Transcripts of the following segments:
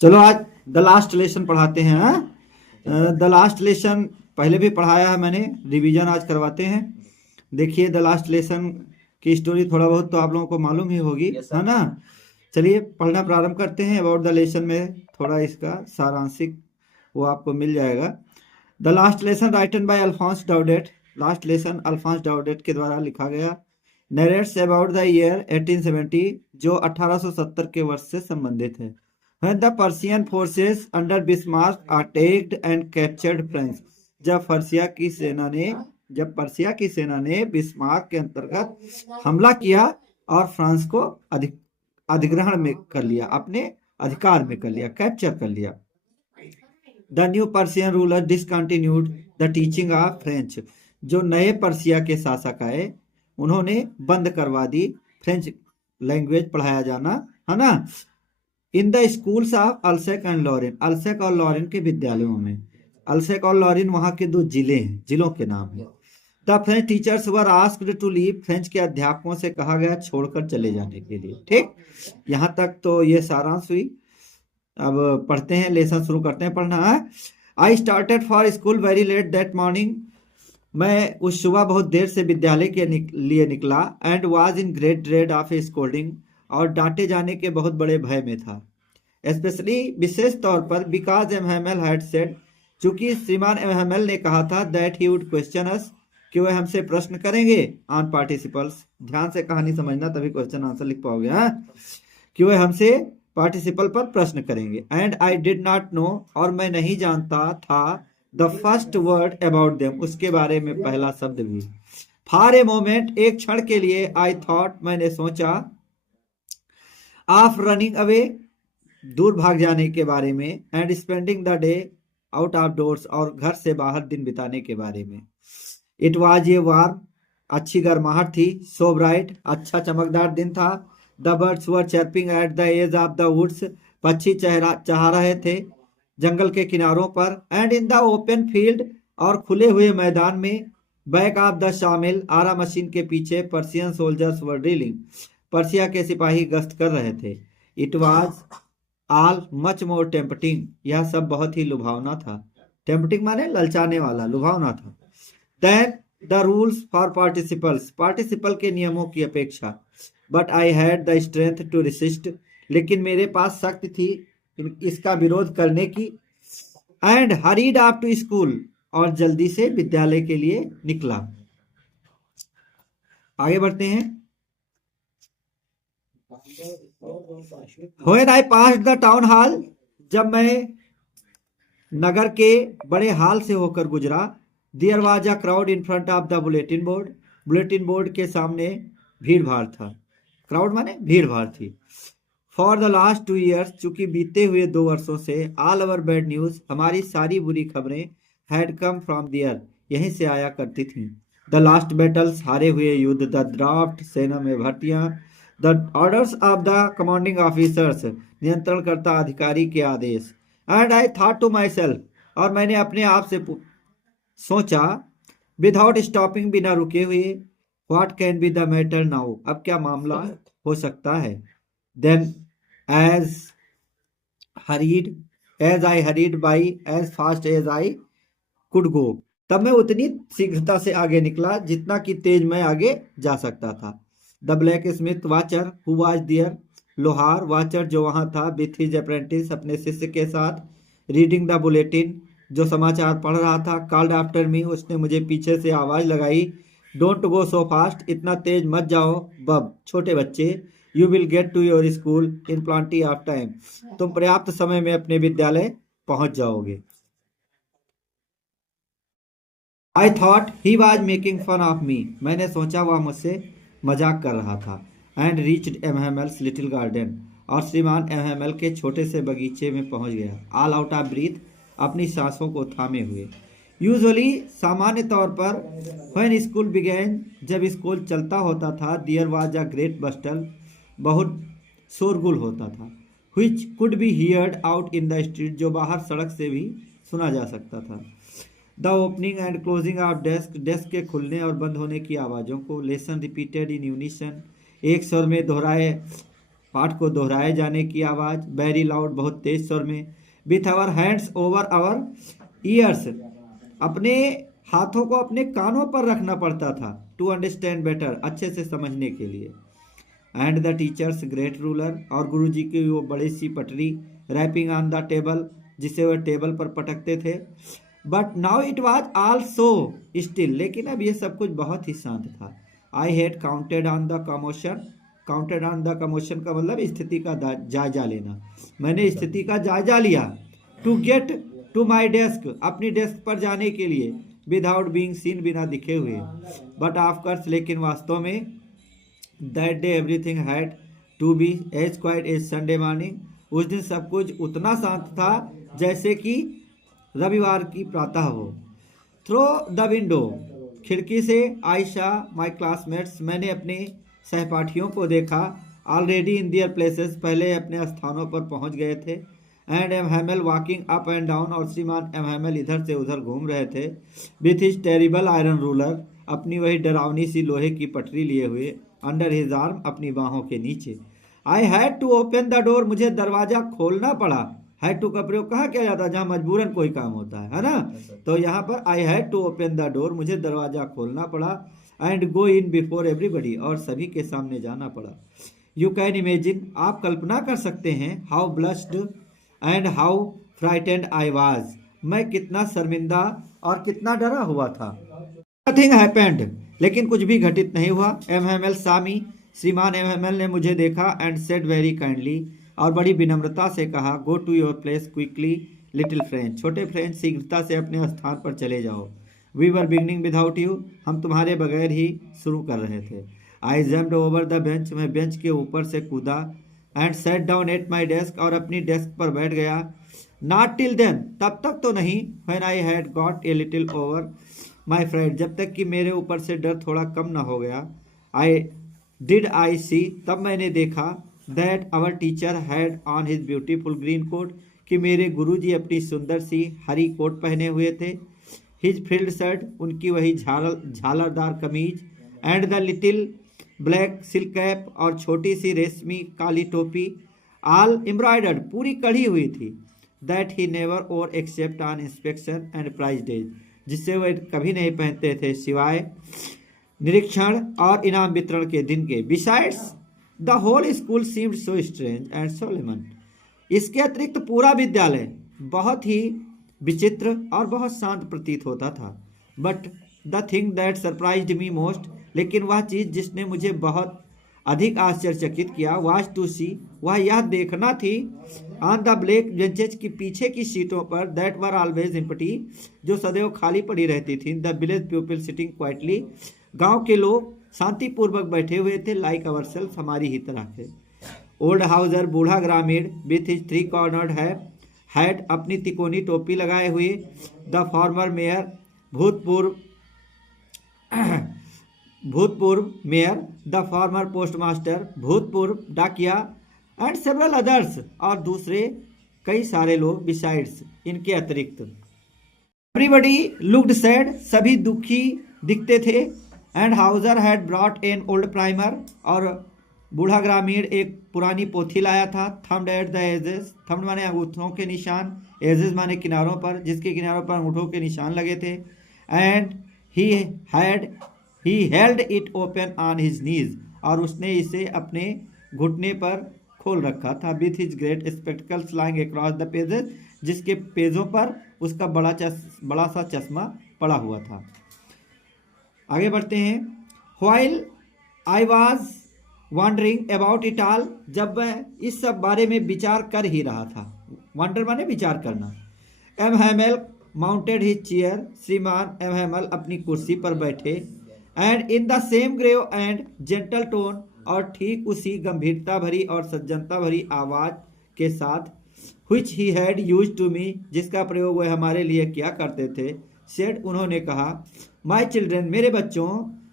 चलो आज the last lesson पढ़ाते हैं। द लास्ट लेसन पहले भी पढ़ाया है मैंने, रिवीजन आज करवाते हैं। देखिए द लास्ट लेसन की स्टोरी थोड़ा बहुत तो आप लोगों को मालूम ही होगी, है ना। चलिए पढ़ना प्रारंभ करते हैं। अबाउट द लेसन में थोड़ा इसका सारांशिक वो आपको मिल जाएगा। The last lesson written by Alphonse Daudet. Last lesson Alphonse Daudet के द्वारा लिखा गया। नरेट्स अबाउट द ईयर 1870, जो 1870 के वर्ष से संबंधित है। When the Persian forces under Bismarck attacked and captured France, जब पर्सिया की सेना ने बिस्मार्क के अंतर्गत हमला किया और फ्रांस को अधिग्रहण में कर लिया, अपने अधिकार में कर लिया, कैप्चर कर लिया। The new Persian ruler discontinued the teaching of French, जो नए पर्सिया के शासक आए उन्होंने बंद करवा दी फ्रेंच लैंग्वेज पढ़ाया जाना, है ना। In the schools of Alsace and Lorraine, Alsace और लॉरेन के विद्यालयों में। अल्सेक और लॉरेन वहां के दो जिले हैं, जिलों के नाम है। The French teachers were asked to leave, French के अध्यापकों से कहा गया छोड़कर चले जाने के लिए। ठीक, यहां तक तो ये सारांश हुई। अब पढ़ते हैं, लेसन शुरू करते हैं पढ़ना। I started for school very let that morning, मैं उस सुबह बहुत देर से विद्यालय के लिए निकला। And was in great dread of A scolding, और डांटे जाने के बहुत बड़े भय में था। स्पेशली, विशेष तौर पर, बिकॉज एमहेमल हैड सेड, चूंकि श्रीमान एमहेमल ने कहा था, दैट ही वुड क्वेश्चन अस, कि वह हमसे प्रश्न करेंगे, ऑन पार्टिसिपल्स, ध्यान से कहानी समझना तभी क्वेश्चन आंसर लिख पाओगे, हाँ, कि वह हमसे पार्टिसिपल पर प्रश्न करेंगे। And I did not know, और मैं नहीं जानता था, the first word about them, उसके बारे में पहला शब्द भी। फॉर ए मोमेंट, एक क्षण के लिए, आई थॉट, मैंने सोचा, ऑफ रनिंग अवे, दूर भाग जाने के बारे में, and spending the day out of doors, और घर से बाहर दिन बिताने के बारे में। इट वाज ए वार्म, अच्छी गर्माहट थी। सो ब्राइट, अच्छा चमकदार दिन था। The birds were chirping at the edge of the woods, पक्षी चहा रहे थे जंगल के किनारों पर। And in the open field, और खुले हुए मैदान में। बैक ऑफ द शामिल, आरा मशीन के पीछे, पर्सियन सोल्जर्स वर ड्रिलिंग, पर्सिया के सिपाही गश्त कर रहे थे। It was all much more tempting, यह सब बहुत ही लुभावना था। टेम्पटिंग माने ललचाने वाला, लुभावना था। Then the rules for participles, participle के नियमों की अपेक्षा। But I had the strength to resist, लेकिन मेरे पास शक्ति थी इसका विरोध करने की। And hurried off to school, और जल्दी से विद्यालय के लिए निकला। आगे बढ़ते हैं। When I passed the town hall, जब मैं नगर के बड़े हाल से होकर गुजरा। There was a crowd in front of the bulletin board, bulletin board के सामने भीड़ भाड़ था। क्राउड माने भीड़ भाड़ थी। फॉर द लास्ट 2 years, चूंकि बीते हुए 2 वर्षों से, ऑल अवर बैड न्यूज, हमारी सारी बुरी खबरें, हैड कम फ्रॉम देयर, यहीं से आया करती थी। द लास्ट बैटल्स, हारे हुए युद्ध। द ड्राफ्ट, सेना में भर्तियां। The orders of the commanding officers, नियंत्रणकर्ता अधिकारी के आदेश। And I thought to myself, और मैंने अपने आप से सोचा, विदाउट स्टॉपिंग, बिना रुके हुए, what can be the matter now, अब क्या मामला हो सकता है। Then as hurried as I hurried by as fast as I could go, तब मैं उतनी शीघ्रता से आगे निकला जितना कि तेज मैं आगे जा सकता था। The blacksmith Wachter who was there, लोहार वाचर जो वहां था, विथ हिज अप्रेंटिस, अपने शिष्य के साथ, रीडिंग द बुलेटिन, जो समाचार पढ़ रहा था, कॉल्ड आफ्टर मी, उसने मुझे पीछे से आवाज लगाई, डोंट गो सो फास्ट, इतना तेज मत जाओ बब, छोटे बच्चे, you will get to your school in plenty of time, तुम पर्याप्त समय में अपने विद्यालय पहुंच जाओगे। I thought he was making fun of me, मैंने सोचा वह मुझसे मजाक कर रहा था। And reached M Hamel's little garden, और श्रीमान एमहेमल के छोटे से बगीचे में पहुंच गया। ऑल आउट ऑफ ब्रीथ, अपनी सांसों को थामे हुए। यूजुअली, सामान्य तौर पर, व्हेन स्कूल बिगेन, जब स्कूल चलता होता था, देयर वाज अ ग्रेट बस्टल, बहुत शोरगुल होता था। which could be heard out in the street, जो बाहर सड़क से भी सुना जा सकता था। The opening and closing of desk, desk के खुलने और बंद होने की आवाज़ों को। लेसन रिपीटेड इन यूनिशन, एक स्वर में दोहराए पाठ को दोहराए जाने की आवाज़, वेरी लाउड, बहुत तेज स्वर में, with our hands over our ears, अपने हाथों को अपने कानों पर रखना पड़ता था, टू अंडरस्टैंड बेटर, अच्छे से समझने के लिए। And the teachers great ruler, और गुरुजी की वो बड़ी सी पटरी, रैपिंग ऑन द टेबल, जिसे वह टेबल पर पटकते थे। But now it was all so still, लेकिन अब ये सब कुछ बहुत ही शांत था। I had counted on the commotion, counted on the commotion का मतलब स्थिति का जायजा लेना, मैंने स्थिति का जायजा लिया। To get to my desk, अपनी डेस्क पर जाने के लिए, विदाउट बीइंग सीन, बिना दिखे हुए। बट ऑफकोर्स, लेकिन वास्तव में, that day everything had to be as quiet as Sunday morning, उस दिन सब कुछ उतना शांत था जैसे कि रविवार की प्रातः हो। थ्रो द विंडो, खिड़की से, आयशा माई क्लासमेट्स, मैंने अपने सहपाठियों को देखा, ऑलरेडी इन दियर प्लेसेस, पहले अपने स्थानों पर पहुंच गए थे। And M Hamel walking up and down, और श्रीमान एम हैमल इधर से उधर घूम रहे थे, with his terrible iron ruler, अपनी वही डरावनी सी लोहे की पटरी लिए हुए, अंडर हिज आर्म, अपनी बाहों के नीचे। I had to open the door, मुझे दरवाजा खोलना पड़ा। हैड टू का प्रयोग कहाँ किया जाता है, जहाँ मजबूरन कोई काम होता है ना, तो यहाँ पर I had to open the door, मुझे दरवाजा खोलना पड़ा। And go in before everybody, और सभी के सामने जाना पड़ा। यू कैन इमेजिन, आप कल्पना कर सकते हैं, how blushed and how frightened I was, मैं कितना शर्मिंदा और कितना डरा हुआ था। नथिंग हैपेंड, लेकिन कुछ भी घटित नहीं हुआ। एम एम एल सामी, श्रीमान एम एम एल ने मुझे देखा, एंड सेड वेरी काइंडली, और बड़ी विनम्रता से कहा, go to your place quickly little French, छोटे फ्रेंच, शीघ्रता से अपने स्थान पर चले जाओ। We were beginning without you, हम तुम्हारे बगैर ही शुरू कर रहे थे। I jumped over the bench, मैं बेंच के ऊपर से कूदा। And set down at my desk, और अपनी डेस्क पर बैठ गया। नॉट टिल देन, तब तक तो नहीं, when I had got a little over my friend, जब तक कि मेरे ऊपर से डर थोड़ा कम ना हो गया। आई सी, तब मैंने देखा, that our teacher had on his beautiful green coat, कि मेरे गुरुजी अपनी सुंदर सी हरी कोट पहने हुए थे। हिज फ्रिल्ड शर्ट, उनकी वही झालरदार कमीज। And the little black silk cap, और छोटी सी रेशमी काली टोपी, ऑल एम्ब्रॉयडर्ड, पूरी कढ़ी हुई थी। That he never wore except on inspection and prize days, जिससे वह कभी नहीं पहनते थे सिवाय निरीक्षण और इनाम वितरण के दिन के। Besides the whole school seemed so strange and solemn, इसके अतिरिक्त पूरा विद्यालय बहुत ही विचित्र और बहुत शांत प्रतीत होता था। But the thing that surprised me most, लेकिन वह चीज़ जिसने मुझे बहुत अधिक आश्चर्यचकित किया, वाज टू सी, वह यह देखना थी, ऑन द ब्लैक बेंचेज की पीछे की सीटों पर, दैट वर ऑलवेज एम्प्टी, जो सदैव खाली पड़ी रहती थी। The village people sitting quietly, गांव के लोग शांतिपूर्वक बैठे हुए थे, लाइक अवर सेल्फ, हमारी ही तरह थे। ओल्ड हाउसर, बूढ़ा ग्रामीण, with his three cornered hat, अपनी तिकोनी टोपी लगाए हुए। द फॉर्मर मेयर, भूतपूर्व मेयर, द फॉर्मर पोस्टमास्टर, भूतपूर्व डाकिया, एंड सेवरल अदर्स, और दूसरे कई सारे लोग, बिसाइड्स, इनके अतिरिक्त। एवरीबडी लुक्ड सैड, सभी दुखी दिखते थे। And Hauser had brought an old primer, और बूढ़ा ग्रामीण एक पुरानी पोथी लाया था। Thumbed at the edges, thumbed माने अंगूठों के निशान, एजेस माने किनारों पर, जिसके किनारों पर अंगूठों के निशान लगे थे। And he held it open on his knees, और उसने इसे अपने घुटने पर खोल रखा था। With his great spectacles lying across the pages, जिसके पेजों पर उसका बड़ा सा चश्मा पड़ा हुआ था। आगे बढ़ते हैं। While I was wondering about it all, जब वह इस सब बारे में विचार कर ही रहा था, वॉन्डर माने विचार करना। M Hamel mounted his chair, श्रीमान एम हैमल अपनी कुर्सी पर बैठे। And in the same grave and gentle tone, और ठीक उसी गंभीरता भरी और सज्जनता भरी आवाज के साथ, which he had used to me, जिसका प्रयोग वह हमारे लिए किया करते थे। said, उन्होंने कहा, my children, मेरे बच्चों,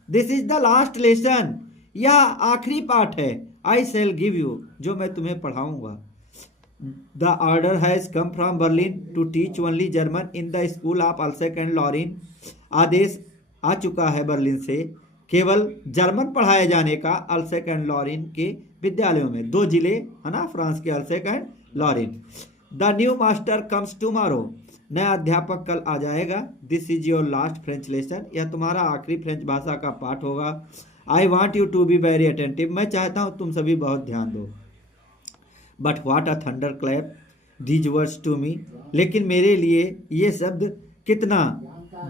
this is the last lesson, यह आखिरी पाठ है। I shall give you, जो मैं तुम्हें पढ़ाऊंगा। The order has come from Berlin to teach only German in the school of Alsace and Lorraine, आदेश आ चुका है बर्लिन से केवल जर्मन पढ़ाए जाने का, अल्सेक एंड लॉरिन के विद्यालयों में। 2 जिले है ना फ्रांस के, Alsace and Lorraine. The new master comes tomorrow, नया अध्यापक कल आ जाएगा। This is your last French lesson, यह तुम्हारा आखिरी फ्रेंच भाषा का पाठ होगा। I want you to be very attentive, मैं चाहता हूँ तुम सभी बहुत ध्यान दो। But what a thunder clap these words to me, लेकिन मेरे लिए ये शब्द कितना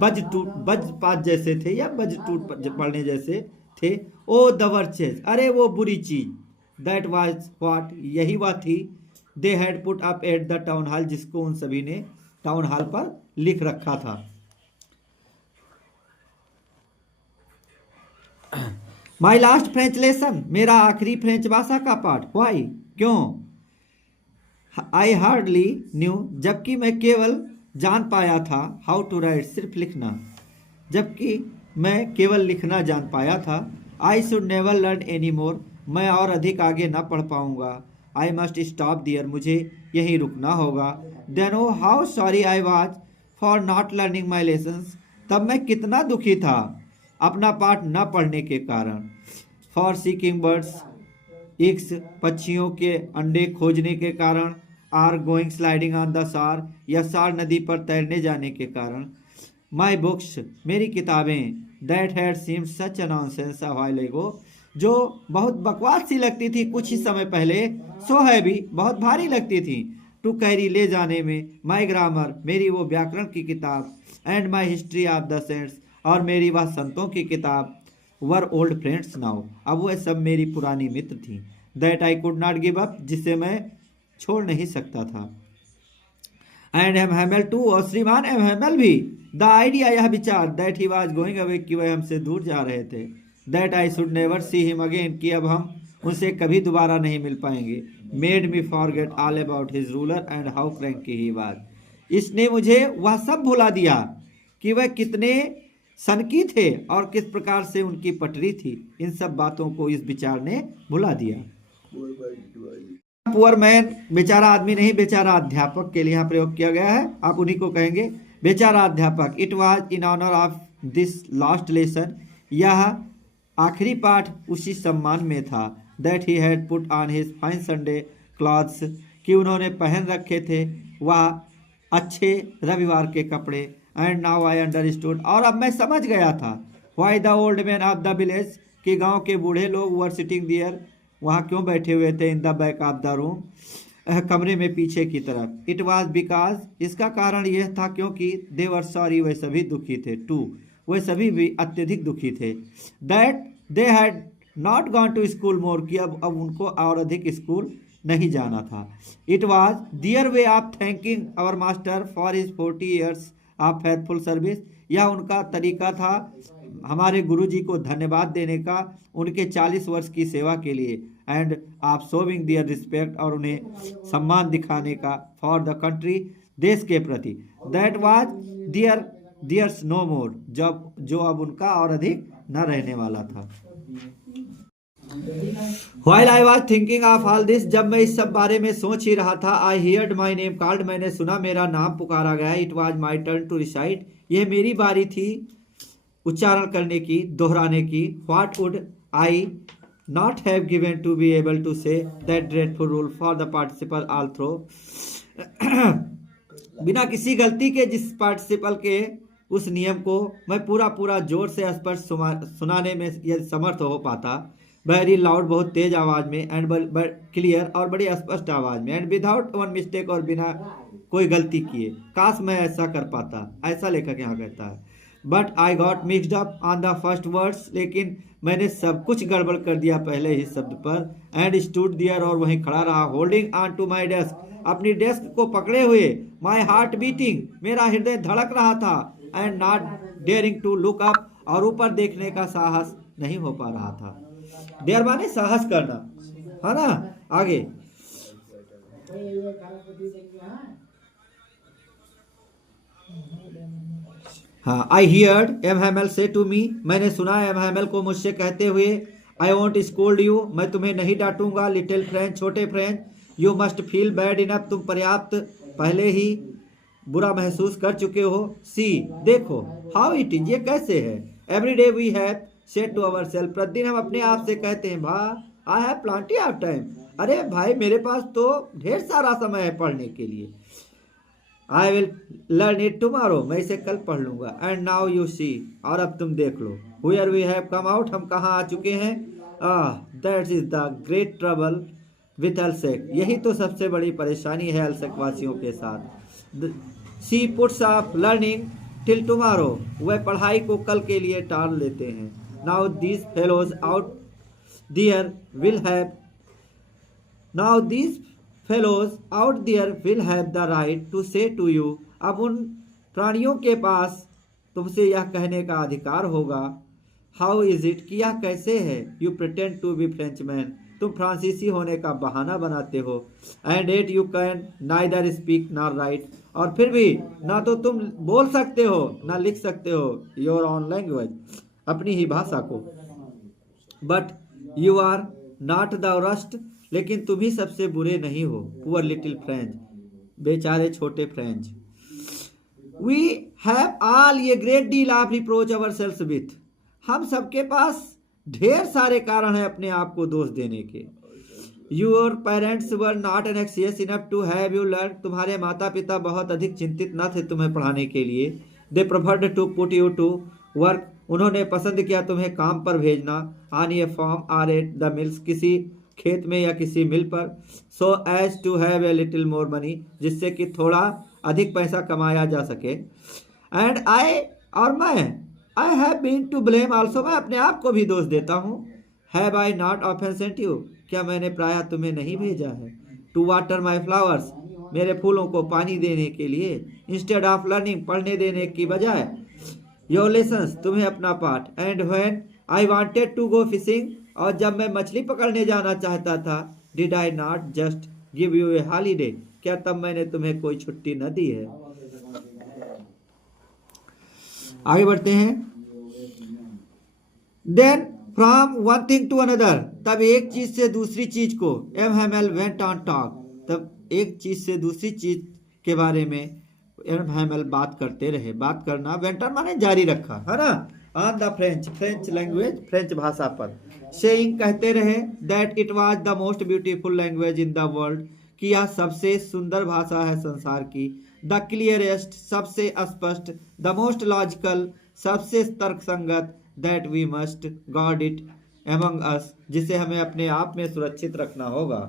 वज्रपात जैसे थे या वज्र टूट पड़ने जैसे थे। ओ द वर्चेस, अरे वो बुरी चीज। दैट वाज व्हाट, यही वह थी। They had put up at the town hall, जिसको उन सभी ने टाउन हॉल पर लिख रखा था। माई लास्ट फ्रेंच लेसन, मेरा आखिरी फ्रेंच भाषा का पाठ। वाई, क्यों। आई हार्डली न्यू, जबकि मैं केवल जान पाया था। हाउ टू राइट, सिर्फ लिखना, जबकि मैं केवल लिखना जान पाया था। I should never learn any more, मैं और अधिक आगे ना पढ़ पाऊंगा। आई मस्ट स्टॉप दियर, मुझे यहीं रुकना होगा। Then oh how sorry I was for not learning my lessons, तब मैं कितना दुखी था अपना पाठ न पढ़ने के कारण। फॉर सीकिंग बर्ड्स इक्स, पक्षियों के अंडे खोजने के कारण। Or going sliding on the Saar, या सार नदी पर तैरने जाने के कारण। माई बुक्स, मेरी किताबें। That had seemed such a nonsense a while एगो, जो बहुत बकवास सी लगती थी कुछ ही समय पहले। सो हैवी, बहुत भारी लगती थी। टू कैरी, ले जाने में। माई ग्रामर, मेरी वो व्याकरण की किताब। And my history of the saints, और मेरी वह संतों की किताब। वर ओल्ड फ्रेंड्स नाउ, अब वह सब मेरी पुरानी मित्र थी। That I could not give up, जिसे मैं छोड़ नहीं सकता था। एंड एम हैमल टू, और श्रीमान एम हैमल भी। द आइडिया, यह विचार। That he was going away, कि वह हमसे दूर जा रहे थे। That I should never see him again, कि अब हम उनसे कभी दोबारा नहीं मिल पाएंगे। Made me forget all about his ruler and how cranky he was, इसने मुझे वह सब भुला दिया कि वह कितने सनकी थे और किस प्रकार से उनकी पटरी थी। इन सब बातों को इस विचार ने भुला दिया। पुअर मैन, बेचारा आदमी नहीं, बेचारा अध्यापक के लिए यहाँ प्रयोग किया गया है, आप उन्हीं को कहेंगे बेचारा अध्यापक। It was in honour of this last lesson, यह आखिरी पाठ उसी सम्मान में था। That he had put on his fine Sunday clothes, कि उन्होंने पहन रखे थे वह अच्छे रविवार के कपड़े। एंड नाउ आई अंडरस्टूड, और अब मैं समझ गया था। Why the old man of the village, कि गांव के बूढ़े लोग वर सिटिंग दियर, वहाँ क्यों बैठे हुए थे। In the back of the room, कमरे में पीछे की तरफ। इट वॉज बिकॉज, इसका कारण यह था क्योंकि दे वर सॉरी, वह सभी दुखी थे। टू, वह सभी भी अत्यधिक दुखी थे। That they had not gone to school more, कि अब उनको और अधिक स्कूल नहीं जाना था। It was their way of thanking our master for his 40 years of faithful service, यह उनका तरीका था हमारे गुरुजी को धन्यवाद देने का उनके 40 वर्ष की सेवा के लिए। And of showing their respect, और उन्हें सम्मान दिखाने का। फॉर द कंट्री, देश के प्रति। दैट वाज दियर्स नो मोर, जब जो अब उनका और अधिक न रहने वाला था। While I was thinking of all this, जब मैं इस सब बारे में सोच ही रहा था। I heard my name called, मैंने सुना मेरा नाम पुकारा गया। It was my turn to recite, यह मेरी बारी थी उच्चारण करने की, दोहराने की। What would I not have given to be able to say that dreadful rule for the participle all through, बिना किसी गलती के जिस पार्टिसिपल के उस नियम को मैं पूरा जोर से स्पष्ट सुनाने में यदि समर्थ हो पाता। वेरी लाउड, बहुत तेज आवाज में। एंड क्लियर, और बड़ी स्पष्ट आवाज में। एंड विदाउट वन मिस्टेक, और बिना कोई गलती किए। काश मैं ऐसा कर पाता, ऐसा लेखक यहाँ कहता है। But I got mixed up on the first words, लेकिन मैंने सब कुछ गड़बड़ कर दिया पहले ही शब्द पर। एंड स्टूड दियर, और वहीं खड़ा रहा। Holding on to my desk, अपनी डेस्क को पकड़े हुए। माई हार्ट बीटिंग, मेरा हृदय धड़क रहा था। And not daring to look up, और ऊपर देखने का साहस नहीं हो पा रहा था। डेयर माने साहस करना, है ना। आगे हाँ, आई हियर्ड एम हैमल से टू मी, मैंने सुना एम हैमल को मुझसे कहते हुए। आई वॉन्ट स्कोल्ड यू, मैं तुम्हें नहीं डांटूंगा। लिटिल फ्रेंच, छोटे French. You must feel bad enough, तुम पर्याप्त पहले ही बुरा महसूस कर चुके हो। सी, देखो। हाउ इट इज, ये कैसे है। Every day we have said to our self, प्रतिदिन हम अपने आप से कहते हैं। वाह, I have plenty of time. अरे भाई मेरे पास तो ढेर सारा समय है पढ़ने के लिए। I will learn it tomorrow, मैं इसे कल पढ़ लूंगा। एंड नाउ यू सी, और अब तुम देख लो, where we have come out, हम कहाँ आ चुके हैं। That is the great trouble with Alsace, यही तो सबसे बड़ी परेशानी है अल्सेक वासियों के साथ। She puts off learning till tomorrow, वह पढ़ाई को कल के लिए टाल लेते हैं। Now these fellows out there will have now these fellows out there will have the right to say to you, अब उन प्राणियों के पास तुमसे यह कहने का अधिकार होगा। हाउ इज इट, कि यह कैसे है। You pretend to be Frenchman, तुम फ्रांसीसी होने का बहाना बनाते हो। And yet you can neither speak nor write, और फिर भी ना तो तुम बोल सकते हो ना लिख सकते हो योर ओन लैंग्वेज, अपनी ही भाषा को। But you are not the worst, लेकिन तुम ही सबसे बुरे नहीं हो। पुअर लिटिल फ्रेंच, बेचारे छोटे फ्रेंच। We have all a great deal of reproach ourselves with, हम सबके पास ढेर सारे कारण हैं अपने आप को दोष देने के। Your parents were not anxious enough to have you learn, तुम्हारे माता पिता बहुत अधिक चिंतित न थे तुम्हें पढ़ाने के लिए। They preferred to put you to work, उन्होंने पसंद किया तुम्हें काम पर भेजना। On a farm or at the mills, किसी खेत में या किसी मिल पर। So as to have a little more money, जिससे कि थोड़ा अधिक पैसा कमाया जा सके। एंड आई, और मैं, I have been to blame also, मैं अपने आप को भी दोष देता हूँ। Have I not often sent you, क्या मैंने प्रायः तुम्हें नहीं भेजा है। टू वाटर माई फ्लावर्स, मेरे फूलों को पानी देने के लिए। इंस्टेड ऑफ लर्निंग, पढ़ने देने की बजाय। योर लेसन्स, तुम्हें अपना पाठ। And when I wanted to go fishing, और जब मैं मछली पकड़ने जाना चाहता था। Did I not just give you a holiday, क्या तब मैंने तुम्हें कोई छुट्टी न दी है। आगे बढ़ते हैं। Then from one thing to another, तब एक चीज से दूसरी चीज को। M Hamel went on talk, तब एक चीज से दूसरी चीज के बारे में एम हैमेल बात करते रहे। बात करना, वेंट ऑन माने जारी रखा, है ना। On the French, French language, French भाषा पर। सेइंग, कहते रहे। That it was the most beautiful language in the world, कि यह सबसे सुंदर भाषा है संसार की। द क्लियरेस्ट, सबसे स्पष्ट। द मोस्ट लॉजिकल, सबसे तर्कसंगत। That we must guard it among us, जिसे हमें अपने आप में सुरक्षित रखना होगा।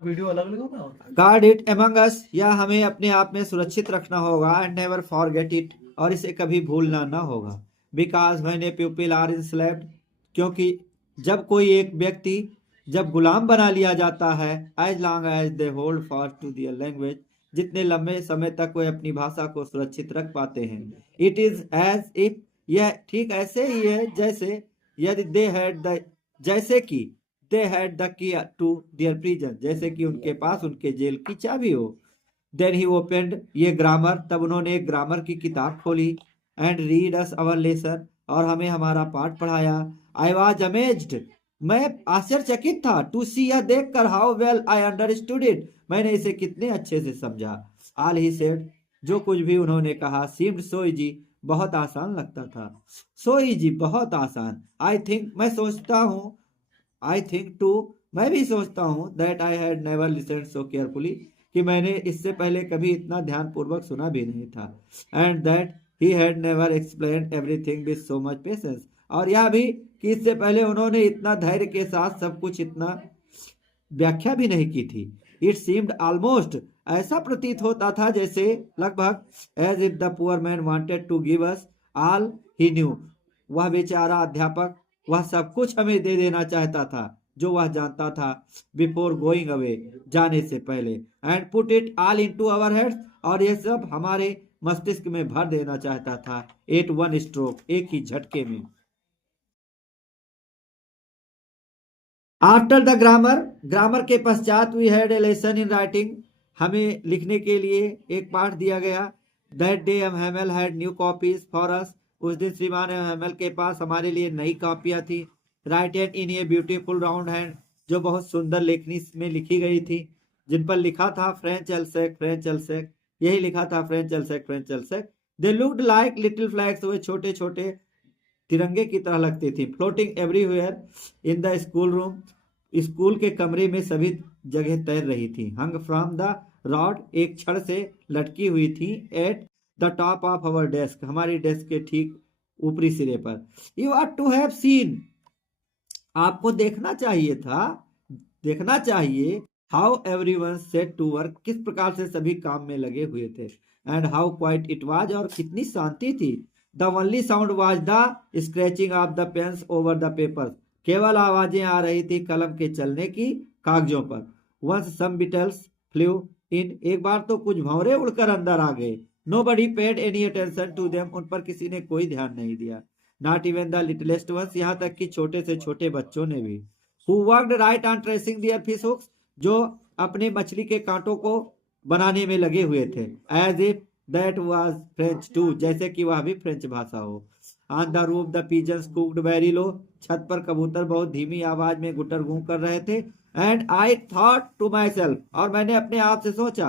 वीडियो अलग अलग होगा। गार्ड इट एमंग अस, या हमें अपने आप में सुरक्षित रखना होगा। एंड नेवर फॉरगेट इट, और इसे कभी भूलना ना होगा। Because when a people are enslaved, क्योंकि जब कोई एक व्यक्ति जब गुलाम बना लिया जाता है। As long as they hold fast to their language, जितने लंबे समय तक वे अपनी भाषा को सुरक्षित रख पाते हैं। इट इज एज इफ, यह ठीक ऐसे ही है जैसे, यदि दे हैड द, जैसे कि they had the key to their prison, जैसे कि उनके पास उनके जेल की चाबी हो। Then he opened, a grammar, तब उन्होंने एक ग्रामर की किताब खोली। And read us our lesson, और हमें हमारा पाठ पढ़ाया। आई वॉज अमेज्ड, मैं आश्चर्यचकित था। टू सी, यह देखकर, how well I understood it, मैंने इसे कितने अच्छे से समझा। ऑल ही सेड, जो कुछ भी उन्होंने कहा। सीम्ड सो इजी, बहुत आसान लगता था। सो इजी, बहुत आसान। आई थिंक, मैं सोचता हूँ। आई थिंक टू, मैं भी सोचता हूँ। That I had never listened so carefully, कि मैंने इससे पहले कभी इतना ध्यानपूर्वक सुना भी नहीं था। And that he had never explained everything with so much patience, और यह भी कि इससे पहले उन्होंने इतना धैर्य के साथ सब कुछ इतना व्याख्या भी नहीं की थी। इट सीम्ड ऑलमोस्ट, ऐसा प्रतीत होता था जैसे, लगभग, as if the poor man wanted to give us all he knew, वह बेचारा अध्यापक वह सब कुछ हमें दे देना चाहता था जो वह जानता था। बिफोर गोइंग अवे, जाने से पहले। And put it all into our heads, और यह सब हमारे मस्तिष्क में भर देना चाहता था। एट वन स्ट्रोक, एक ही झटके में। आफ्टर द ग्रामर, ग्रामर के पश्चात we had a lesson in writing, हमें लिखने के लिए एक पाठ दिया गया। That day M Hamel had new copies for us, उस दिन श्रीमान एम हैमेल के पास हमारे लिए नई कॉपियां थी। Righted in a beautiful round hand, जो बहुत सुंदर लेखनी में लिखी गई थी, जिन पर लिखा था फ्रेंच एल्सेक, फ्रेंच एल्सेक, यही लिखा था French Alsace, French Alsace. They looked like little flags, वे छोटे छोटे तिरंगे की तरह लगती थी। Floating everywhere in the schoolroom, school के कमरे में सभी जगह तैर रही थी। हंग फ्रॉम द रॉड, एक छड़ से लटकी हुई थी। At the top of our desk, हमारी डेस्क के ठीक ऊपरी सिरे पर। You are to have seen, आपको देखना चाहिए था, देखना चाहिए। How everyone set to work, किस प्रकार से सभी काम में लगे हुए थे। And how quiet it was, और कितनी शांति थी। The only sound was the scratching of the pens over the paper, केवल आवाजें आ रही थी कलम के चलने की कागजों पर। Once some beetles flew in, एक बार तो कुछ भंवरे उड़कर अंदर आ गए। Nobody paid any attention to them, उन पर किसी ने कोई ध्यान नहीं दिया। Not even the littlest ones, यहाँ तक कि छोटे से छोटे बच्चों ने भी। Who worked right on tracing their fish hooks, जो अपने मछली के कांटों को बनाने में लगे हुए थे। As if that was French too, जैसे कि वह भी फ्रेंच भाषा हो। On the roof the pigeons cooed very low, छत पर कबूतर बहुत धीमी आवाज में गुटर गूं कर रहे थे। And I thought to myself, और मैंने अपने आप से सोचा,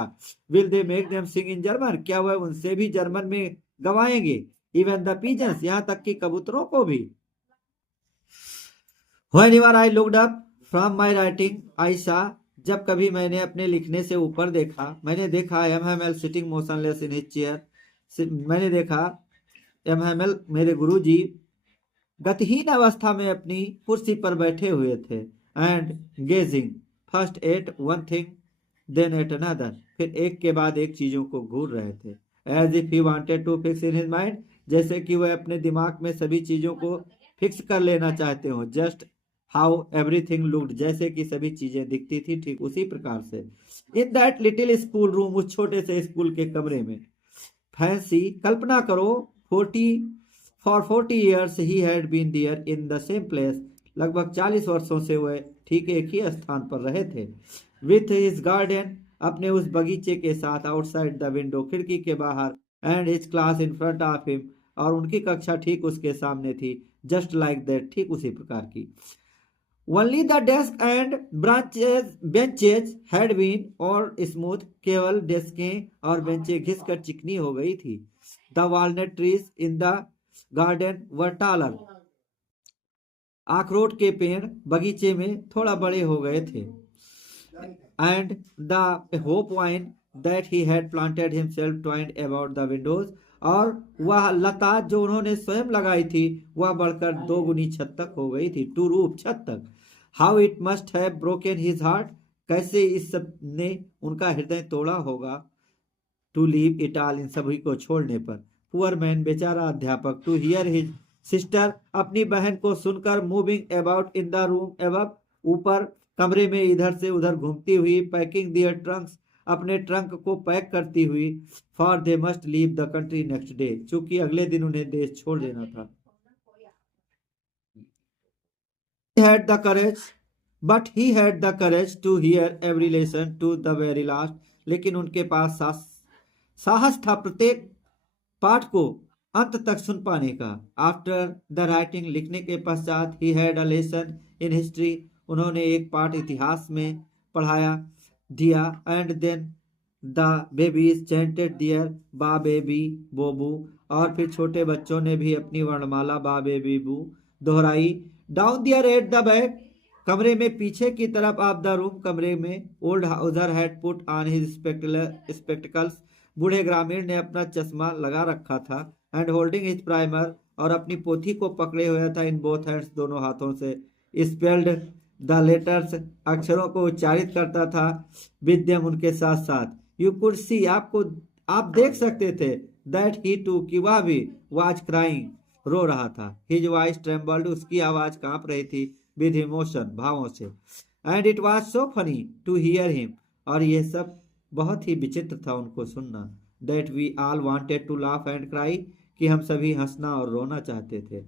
will they make them sing in German, क्या वह उनसे भी जर्मन में गवाएंगे। इवन द पिजन्स, यहाँ तक कि कबूतरों को भी। Whenever I looked up from my writing, I saw, जब कभी मैंने अपने लिखने से ऊपर देखा, मैंने देखा MML sitting motionless in his chair, मैंने देखा एमएमएल मेरे गुरुजी गतिहीन अवस्था में अपनी कुर्सी पर बैठे हुए थे। And gazing first at one thing then at another, फिर एक के बाद एक चीजों को घूर रहे थे। As if he wanted to fix in his mind, जैसे कि वह अपने दिमाग में सभी चीजों को फिक्स कर लेना चाहते हो। जस्ट हाउ एवरीथिंग लुक्ड, जैसे कि सभी चीजें दिखती थी ठीक उसी प्रकार से। In that little school room, उस छोटे से स्कूल के कमरे में। फैंसी, कल्पना करो, 40 years he had been there in the same place, लगभग 40 वर्षों से वह ठीक एक ही स्थान पर रहे थे। विथ हिज गार्डन, अपने उस बगीचे के साथ। आउटसाइड द विंडो, खिड़की के बाहर। And his class in front of him, और उनकी कक्षा ठीक उसके सामने थी। जस्ट लाइक दैट, ठीक उसी प्रकार की। Only the desk and benches had been worn smooth, केवल डेस्कें और बेंचें घिसकर चिकनी हो गई थी। The walnut trees in the garden were taller, अखरोट के पेड़ बगीचे में थोड़ा बड़े हो गए थे। And the hope wine that he had planted himself twined about the Windows, और वह लता जो उन्होंने स्वयं लगाई थी वह बढ़कर 2 गुनी छत तक हो गई थी। टू रूफ, छत तक। How it must have broken his heart, कैसे इस सब ने उनका हृदय तोड़ा होगा। टू लीव इट ऑल, इन सभी को छोड़ने पर। पुअर मैन, बेचारा अध्यापक। टू हियर हिज सिस्टर, अपनी बहन को सुनकर। Moving about in the room above, ऊपर कमरे में इधर से उधर घूमती हुई। पैकिंग दियर ट्रंक्स, अपने ट्रंक को पैक करती हुई। For they must leave the country next day, चूंकि अगले दिन उन्हें देश छोड़ देना था। had the courage, but he had the courage to hear every lesson to the very last, लेकिन उनके पास साहस था प्रत्येक पाठ को अंत तक सुन पाने का। आफ्टर द राइटिंग, लिखने के पश्चात। He had a lesson in history, उन्होंने एक पाठ इतिहास में पढ़ाया दिया। And then the babies chanted their ba be bi बोबू, और फिर छोटे बच्चों ने भी अपनी वर्णमाला बा बेबी बू दोहराई। Down there at the back, कमरे में पीछे की तरफ। ऑफ द रूम, कमरे में। Old Hauser had put on his spectacles, बूढ़े ग्रामीण ने अपना चश्मा लगा रखा था। एंड होल्डिंग हिज प्राइमर, और अपनी पोथी को पकड़े हुआ था। इन बोथ हैंड्स, दोनों हाथों से। स्पेल्ड द लेटर्स, अक्षरों को उच्चारित करता था। विद देम, उनके साथ साथ। यू कुड सी, आप देख सकते थे। दैट ही टू, कि वह भी। वाज क्राइंग, रो रहा था। हिज वॉइस ट्रेम्बल्ड, उसकी आवाज कांप रही थी। विद इमोशन, भावों से। And it was so funny to hear him, और यह सब बहुत ही विचित्र था उनको सुनना। That we all wanted to laugh and cry, कि हम सभी हंसना और रोना चाहते थे।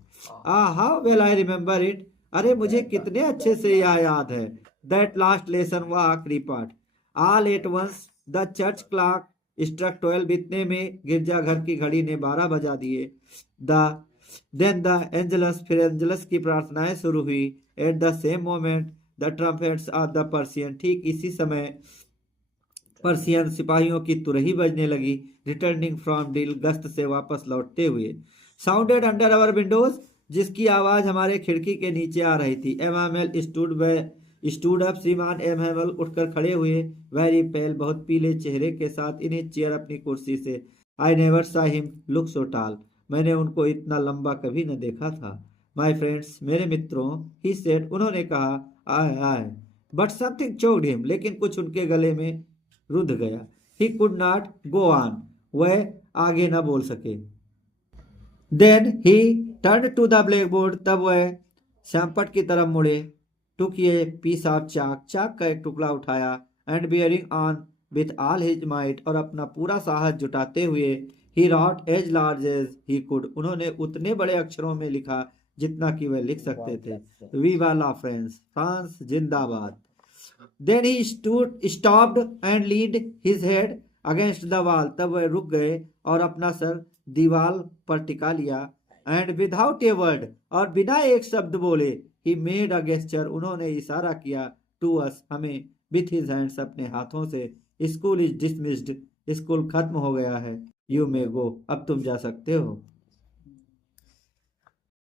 How well I remember it, अरे मुझे कितने अच्छे से यह याद है। दैट लास्ट लेसन, वह आखिरी पाठ। All at once the church clock struck 12, इतने में गिरजाघर की घड़ी ने 12 बजा दिए। देन द एंजलस, फिर एंजलस की प्रार्थनाएं शुरू हुई। At the same moment the trumpets of the Persian, ठीक इसी समय पर्सियन सिपाहियों की तुरही बजने लगी। रिटर्निंग फ्रॉम डील, गश्त से वापस लौटते हुए। साउंडेड अंडर अवर विंडोज, जिसकी आवाज हमारे खिड़की के नीचे आ रही थी। एमामेल स्टूड स्टूड अप, श्रीमान एम हेमल उठकर खड़े हुए, वेरी पेल, बहुत पीले चेहरे के साथ। इन चेयर, अपनी कुर्सी से। आई नेवर सा हिम लुक सो टाल, मैंने उनको इतना लंबा कभी न देखा था। माई फ्रेंड्स, मेरे मित्रों, ही सेड, उन्होंने कहा। I I, but something choked him, लेकिन कुछ उनके गले में रुध गया। He could not go on, वह आगे न बोल सके। Then he turn to the blackboard, तब वह श्यामपट की तरफ मुड़े। टुक ये पीस ऑफ चाक, चाक का एक टुकड़ा उठाया। And bearing on with all his might, और अपना पूरा साहस जुटाते हुए, he wrote as large as he could, उन्होंने उतने बड़े अक्षरों में लिखा जितना कि वह लिख सकते थे। वीवा ला फ्रांस, फ्रांस जिंदाबाद। Then he stopped and leaned his head against the wall, तब वह रुक गए और अपना सर दीवार पर टिका लिया। एंड विदाउट ए वर्ड, और बिना एक शब्द बोले, ही मेड अ गेस्चर, उन्होंने इशारा किया, टू अस, हमें, विथ हिज हैंड्स, अपने हाथों से। स्कूल इज डिसमिस्ड, स्कूल खत्म हो गया है। यू मे गो, अब तुम जा सकते हो।